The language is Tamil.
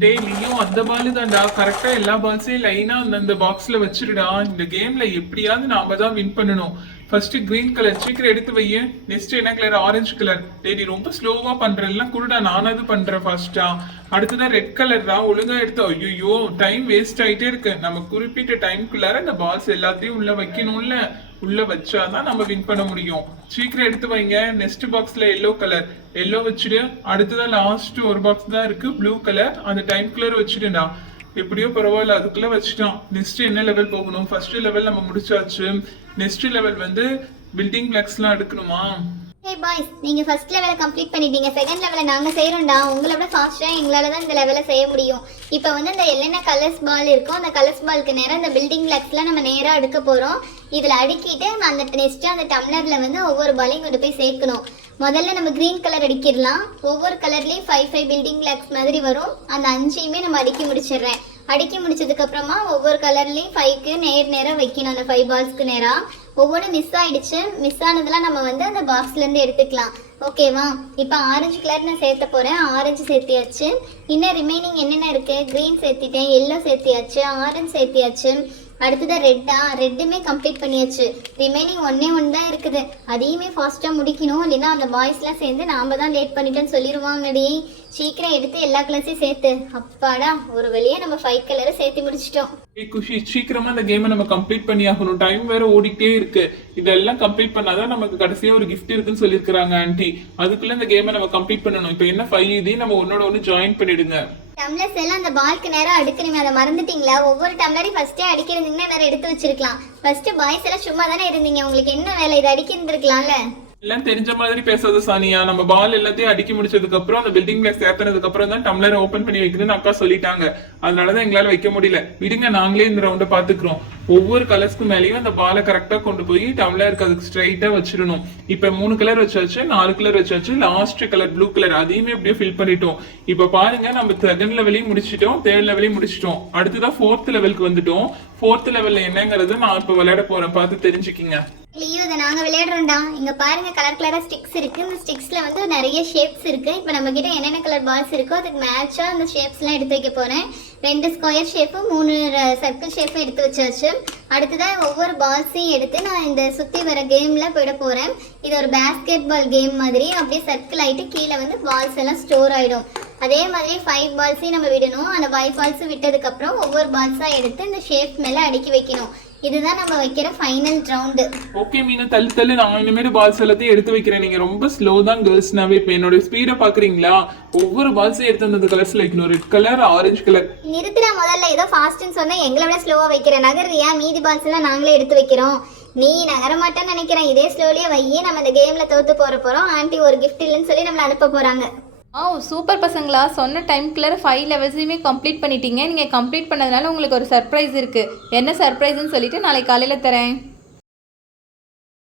டேய் நீயும் அந்த பால் தான்டா, கரெக்டா எல்லா பால்ஸையும் லைனா அந்த பாக்ஸ்ல வச்சிருடா. இந்த கேம்ல எப்படியாவது நாம தான் வின் பண்ணணும். ஃபர்ஸ்ட் கிரீன் கலர் சீக்கிரம் எடுத்து வைய. நெக்ஸ்ட் என்ன கலர்? Orange colour. டேய் நீ ரொம்ப ஸ்லோவா பண்ற, எல்லாம் குடுடா, நானாவது பண்றேன் ஃபாஸ்டா. அடுத்ததான் ரெட் கலர்டா, ஒழுங்கா எடுத்து. ஐயோ டைம் வேஸ்ட் ஆயிட்டே இருக்கு. நம்ம குறிப்பிட்ட டைம்குள்ளார இந்த பால்ஸ் எல்லாத்தையும் உள்ள வைக்கணும்ல. உள்ள வச்சாதான் நம்ம வின் பண்ண முடியும். சீக்கிரம் எடுத்து வைங்க. நெக்ஸ்ட் பாக்ஸ்ல எல்லோ கலர், எல்லோ வச்சுடு. அடுத்ததான் லாஸ்ட் ஒரு பாக்ஸ் தான் இருக்கு, ப்ளூ கலர். அந்த டைம் கலர் வச்சுடுடா. எப்படியோ பரவாயில்ல, அதுக்குள்ள வச்சுட்டான். நெக்ஸ்ட் என்ன லெவல் போகணும்? ஃபர்ஸ்ட் லெவல் நம்ம முடிச்சாச்சு. நெக்ஸ்ட் லெவல் வந்து பில்டிங் பிளாக்ஸ் எல்லாம் எடுக்கணுமா? ஹே பாய்ஸ், நீங்க ஃபர்ஸ்ட் லெவலை கம்ப்ளீட் பண்ணிட்டீங்க. செகண்ட் லெவலை நாங்க செய்யறோம்டா. உங்களை விட ஃபாஸ்டா எங்களால தான் இந்த லெவலை செய்ய முடியும். இப்போ வந்து இந்த என்னென்ன கலர்ஸ் பால் இருக்கோ அந்த கலர்ஸ் பாலுக்கு நேரம் இந்த பில்டிங் பிளாக்ஸ்லாம் நம்ம நேரா அடுக்க போறோம். இதுல அடுக்கிட்டு அந்த நெக்ஸ்ட் அந்த டம்ளர்ல வந்து ஒவ்வொரு பாலையும் கொண்டு போய் சேர்க்கணும். முதல்ல நம்ம கிரீன் கலர் அடிக்கிடலாம். ஒவ்வொரு கலர்லயும் 5 பில்டிங் பிளாக்ஸ் மாதிரி வரும். அந்த 5ஐயுமே நம்ம அடுக்கி முடிச்சிடுறேன். அடுக்கி முடிச்சதுக்கு அப்புறமா ஒவ்வொரு கலர்லயும் 5க்கு நேரா வைக்கணும். அந்த 5 பால்ஸ்க்கு நேரா. ஒவ்வொன்றும் மிஸ் ஆயிடுச்சு. மிஸ் ஆனதெல்லாம் நம்ம வந்து அந்த பாக்ஸ்ல இருந்து எடுத்துக்கலாம். ஓகேவா? இப்போ ஆரஞ்சு கலர் நான் சேர்த்த போறேன். ஆரஞ்சு சேர்த்தியாச்சு. இன்னும் ரிமைனிங் என்னென்ன இருக்கு? கிரீன் சேர்த்திட்டேன், எல்லோ சேர்த்தியாச்சு, ஆரஞ்சு சேர்த்தியாச்சு. அடுத்ததான் ரெட்டுமே கம்ப்ளீட் பண்ணியாச்சு. ரிமைனிங் ஒன்று தான் இருக்குது. அதையுமே ஃபாஸ்ட்டாக முடிக்கணும். இல்லைன்னா அந்த பாய்ஸ்லாம் சேர்ந்து நாம தான் லேட் பண்ணிட்டேன்னு சொல்லிடுவாங்கடி. சீக்கிரம் எடுத்து எல்லா கலர்ஸையும் சேர்த்து. அப்பாடா, ஒரு வழியா நம்ம 5 கலரை சேர்த்து முடிச்சிட்டோம். குஷி, சீக்கிரமா இந்த கேமை நம்ம கம்ப்ளீட் பண்ணி ஆகணும். டைம் வேற ஓடிட்டே இருக்கு. இதெல்லாம் கம்ப்ளீட் பண்ணாதான் நமக்கு கடைசியா ஒரு கிஃப்ட் இருக்குன்னு சொல்லியிருக்காங்க ஆன்ட்டி. அதுக்குள்ள இந்த கேமை நம்ம கம்ப்ளீட் பண்ணணும். இப்போ என்ன 5 இதையும் நம்ம ஒன்னோட ஒன்று ஜாயின் பண்ணிடுங்க. டம்ளர்ஸ் எல்லாம் அந்த பால்க்கு நேரம் அடுக்கணுமே, அதை மறந்துட்டீங்களா? ஒவ்வொரு டம்ளரையும் ஃபர்ஸ்டே அடிக்கிறீங்கன்னா நேரம் எடுத்து வச்சிருக்கலாம். ஃபர்ஸ்ட் பாய்ஸ் எல்லாம் சும்மா தானே இருந்தீங்க, உங்களுக்கு என்ன வேலை? இதை அடிக்க இருந்திருக்கலாம்ல. எல்லாம் தெரிஞ்ச மாதிரி பேசாத சானியா. நம்ம பால் எல்லாத்தையும் அடிக்கி முடிச்சதுக்கு அப்புறம் அந்த பில்டிங் பிளாக்ஸ் ஏத்தனதுக்கு அப்புறம் தான் டம்ளரை ஓபன் பண்ணி வைக்கணும்னு அக்கா சொல்லிட்டாங்க. அதனாலதான் எங்களால வைக்க முடியல. விடுங்க, நாங்களே இந்த ரவுண்டை பாத்துக்கிறோம். ஒவ்வொரு கலர்ஸ்க்கு மேலேயும் அந்த பாலை கரெக்டா கொண்டு போய் டம்ளருக்கு அதுக்கு ஸ்ட்ரைட்டா வச்சிடணும். இப்ப 3 கலர் வச்சாச்சு, 4 கலர் வச்சாச்சு. லாஸ்ட் கலர் ப்ளூ கலர், அதையுமே அப்படியே ஃபில் பண்ணிட்டோம். இப்ப பாருங்க, நம்ம 2nd லெவலையும் முடிச்சிட்டோம், 3rd லெவலையும் முடிச்சிட்டோம். அடுத்ததான் 4th லெவலுக்கு வந்துட்டோம். 4th லெவல்ல என்னங்கிறது நான் இப்ப விளையாட போறேன், பார்த்து தெரிஞ்சுக்கிங்க. ஐயோ, இதை நாங்கள் விளையாடுறோம்டா. இங்கே பாருங்க, கலர் கலராக ஸ்டிக்ஸ் இருக்குது. இந்த ஸ்டிக்ஸில் வந்து நிறைய ஷேப்ஸ் இருக்குது. இப்போ நம்ம கிட்ட என்னென்ன கலர் பால்ஸ் இருக்கோ அதுக்கு மேட்சாக அந்த ஷேப்ஸ்லாம் எடுத்து வைக்க போகிறேன். 2 ஸ்கொயர் ஷேப்பும் 3 சர்க்கிள் ஷேப்பும் எடுத்து வச்சாச்சு. அடுத்ததான் ஒவ்வொரு பால்ஸையும் எடுத்து நான் இந்த சுற்றி வர கேமில் போயிட போகிறேன். இது ஒரு பேஸ்கெட் பால் கேம் மாதிரி. அப்படியே சர்க்கிள் ஆகிட்டு கீழே வந்து பால்ஸ் எல்லாம் ஸ்டோர் ஆகிடும். அதே மாதிரி 5 பால்ஸையும் நம்ம விடணும். அந்த 5 பால்ஸும் விட்டதுக்கப்புறம் ஒவ்வொரு பால்ஸாக எடுத்து இந்த ஷேப் மேலே அடுக்கி வைக்கணும். இதுதான் நம்ம வைக்கிற ஃபைனல் ரவுண்டு. ஓகே மீனா, தள்ளு நான் இனிமேல் பால்ஸ் எல்லாத்தையும் எடுத்து வைக்கிறேன். நீங்க ரொம்ப ஸ்லோ தான் கேர்ள்ஸ்னாவே. இப்போ என்னோட ஸ்பீடை பாக்குறீங்களா? ஒவ்வொரு பால்ஸையும் எடுத்து அந்த கலர்ஸ்ல வைக்கணும். Red colour, orange colour. நிறுத்துடா, முதல்ல ஏதோ ஃபாஸ்ட்னு சொன்னா எங்களை விட ஸ்லோவா வைக்கிறேன். நகர்றியா? மீதி பால்ஸ் எல்லாம் நாங்களே எடுத்து வைக்கிறோம். நீ நகர மாட்டேன்னு நினைக்கிறேன். இதே ஸ்லோலியே வையே. நம்ம இந்த கேம்ல தோத்து போறோம். ஆன்ட்டி ஒரு கிஃப்ட் இல்லைன்னு சொல்லி நம்மளை அனுப்ப போறாங்க. சூப்பர் பசங்களா, சொன்ன டைம்குள்ளே 5 லெவல்ஸையுமே கம்ப்ளீட் பண்ணிட்டீங்க. நீங்கள் கம்ப்ளீட் பண்ணதுனால உங்களுக்கு ஒரு சர்ப்ரைஸ் இருக்குது. என்ன சர்ப்ரைஸ்ன்னு சொல்லிட்டு நாளைக்கு காலையில் தரேன்.